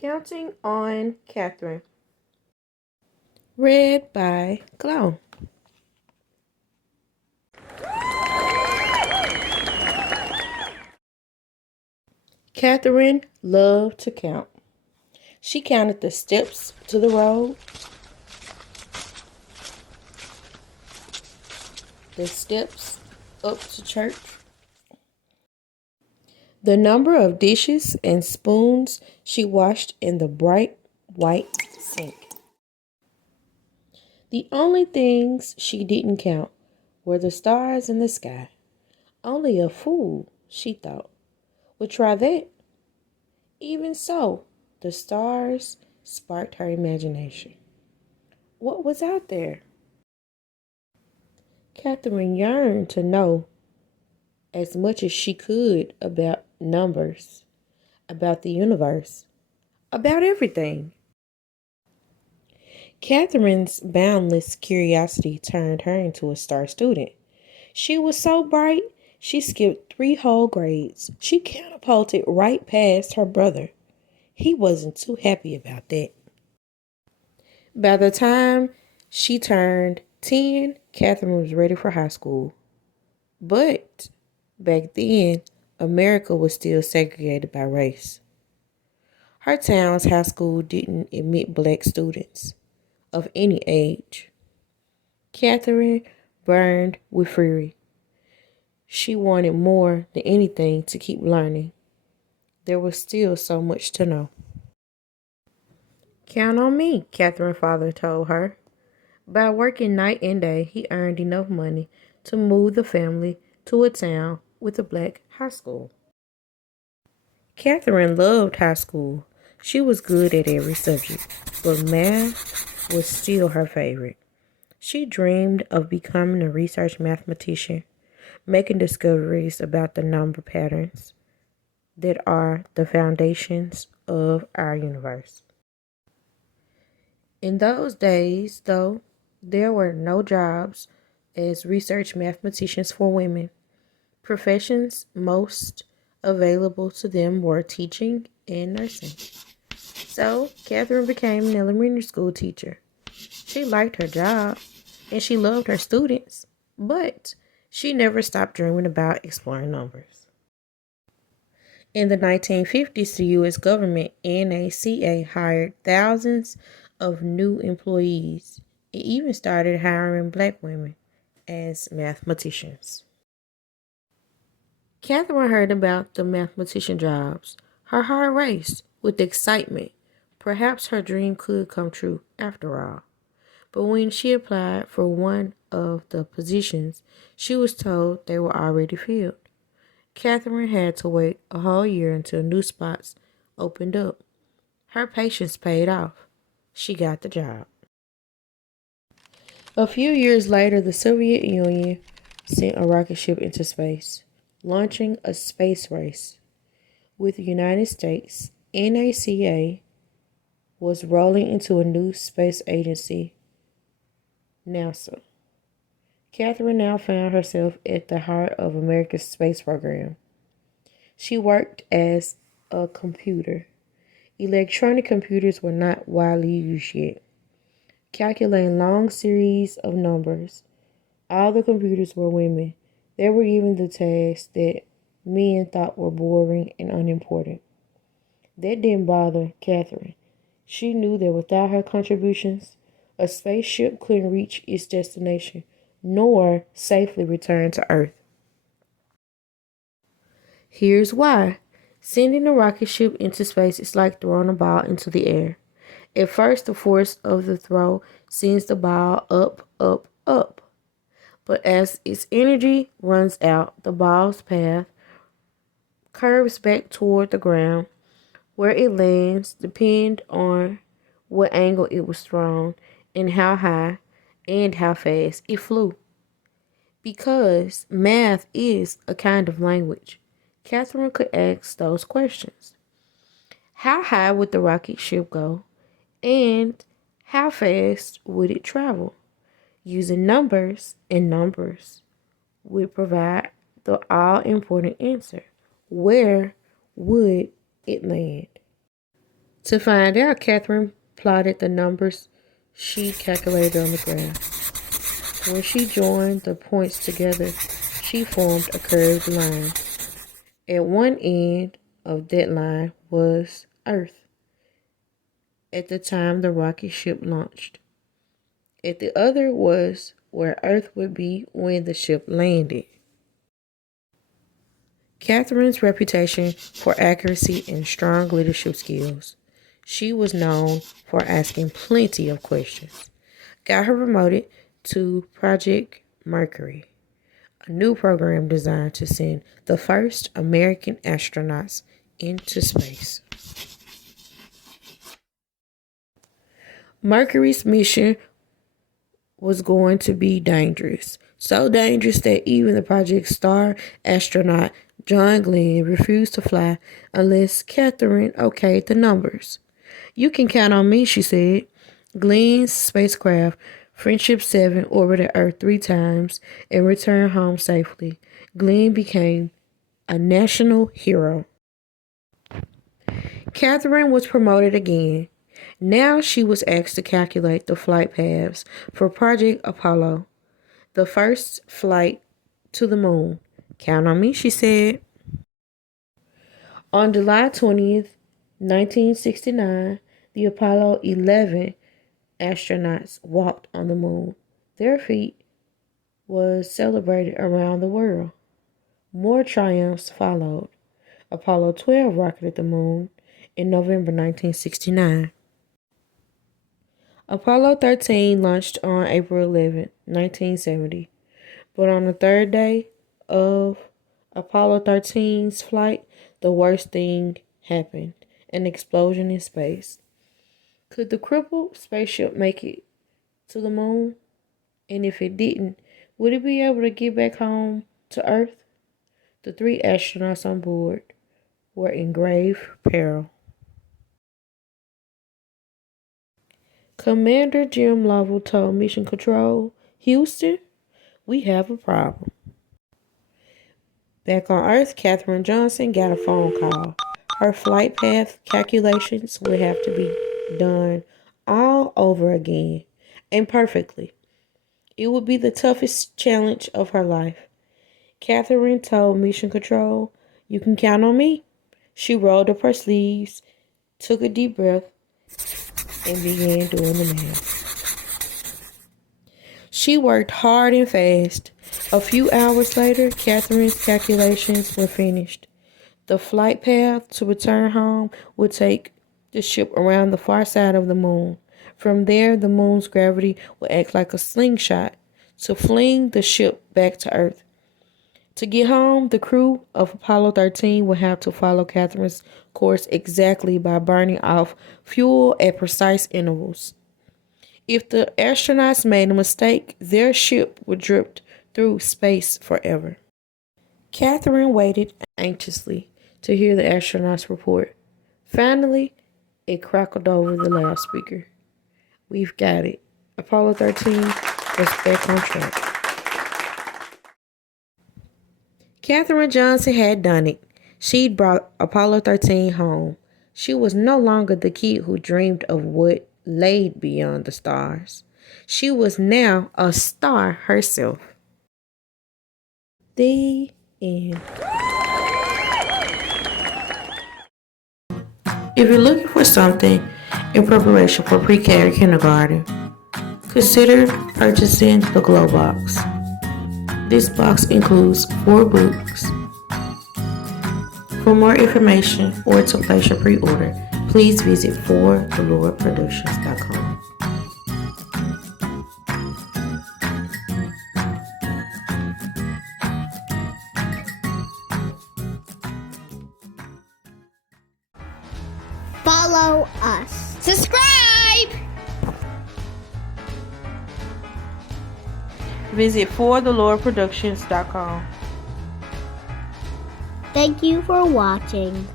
Counting on Katherine. Read by Glow. Katherine loved to count. She counted the steps to the road, the steps up to church, the number of dishes and spoons she washed in the bright white sink. The only things she didn't count were the stars in the sky. Only a fool, she thought, would try that. Even so, the stars sparked her imagination. What was out there? Katherine yearned to know as much as she could about numbers, about the universe, about everything. Katherine's boundless curiosity turned her into a star student. She was so bright, she skipped 3 whole grades. She catapulted right past her brother. He wasn't too happy about that. By the time she turned 10, Katherine was ready for high school. But back then, America was still segregated by race. Her town's high school didn't admit black students of any age. Katherine burned with fury. She wanted more than anything to keep learning. There was still so much to know. Count on me, Katherine's father told her. By working night and day, he earned enough money to move the family to a town with a black high school. Katherine loved high school. She was good at every subject, but math was still her favorite. She dreamed of becoming a research mathematician, making discoveries about the number patterns that are the foundations of our universe. In those days, though, there were no jobs as research mathematicians for women. Professions most available to them were teaching and nursing. So, Katherine became an elementary school teacher. She liked her job and she loved her students, but she never stopped dreaming about exploring numbers. In the 1950s, the U.S. government, NACA, hired thousands of new employees. It even started hiring black women as mathematicians. Katherine heard about the mathematician jobs. Her heart raced with excitement. Perhaps her dream could come true after all. But when she applied for one of the positions, she was told they were already filled. Katherine had to wait a whole year until new spots opened up. Her patience paid off. She got the job. A few years later, the Soviet Union sent a rocket ship into space, launching a space race with the United States. NACA was rolling into a new space agency, NASA. Katherine now found herself at the heart of America's space program. She worked as a computer. Electronic computers were not widely used yet. Calculating long series of numbers. All the computers were women. They were given the tasks that men thought were boring and unimportant. That didn't bother Katherine. She knew that without her contributions, a spaceship couldn't reach its destination, nor safely return to Earth. Here's why. Sending a rocket ship into space is like throwing a ball into the air. At first, the force of the throw sends the ball up, up, up. But as its energy runs out, the ball's path curves back toward the ground. Where it lands depends on what angle it was thrown and how high and how fast it flew. Because math is a kind of language, Katherine could ask those questions. How high would the rocket ship go? And how fast would it travel? Using numbers, and numbers would provide the all-important answer. Where would it land? To find out, Katherine plotted the numbers she calculated on the graph. When she joined the points together, she formed a curved line. At one end of that line was Earth at the time the rocket ship launched. At the other was where Earth would be when the ship landed. Katherine's reputation for accuracy and strong leadership skills. She was known for asking plenty of questions. Got her promoted to Project Mercury, a new program designed to send the first American astronauts into space. Mercury's mission was going to be dangerous. So dangerous that even the project's star astronaut, John Glenn, refused to fly unless Katherine okayed the numbers. "You can count on me," she said. Glenn's spacecraft, Friendship 7, orbited Earth 3 times and returned home safely. Glenn became a national hero. Katherine was promoted again. Now she was asked to calculate the flight paths for Project Apollo, the first flight to the moon. "Count on me," she said. On July 20th, 1969, the Apollo 11 astronauts walked on the moon. Their feat was celebrated around the world. More triumphs followed. Apollo 12 rocketed the moon in November 1969. Apollo 13 launched on April 11, 1970. But on the third day of Apollo 13's flight, the worst thing happened: an explosion in space. Could the crippled spaceship make it to the moon? And if it didn't, would it be able to get back home to Earth? The 3 astronauts on board were in grave peril. Commander Jim Lovell told Mission Control, "Houston, we have a problem." Back on Earth, Katherine Johnson got a phone call. Her flight path calculations would have to be done all over again, and perfectly. It would be the toughest challenge of her life. Katherine told Mission Control, "You can count on me." She rolled up her sleeves, took a deep breath, and began doing the math. She worked hard and fast. A few hours later, Katherine's calculations were finished. The flight path to return home would take the ship around the far side of the moon. From there, the moon's gravity would act like a slingshot to fling the ship back to Earth. To get home, the crew of Apollo 13 would have to follow Katherine's course exactly by burning off fuel at precise intervals. If the astronauts made a mistake, their ship would drift through space forever. Katherine waited anxiously to hear the astronauts report. Finally, it crackled over the loudspeaker. "We've got it. Apollo 13 was back on track." Katherine Johnson had done it. She'd brought Apollo 13 home. She was no longer the kid who dreamed of what lay beyond the stars. She was now a star herself. The end. If you're looking for something in preparation for pre-K or kindergarten, consider purchasing the Glow Box. This box includes 4 books. For more information or to place your pre-order, please visit forthelordproductions.com. Follow us. Subscribe! Visit forthelordproductions.com. Thank you for watching.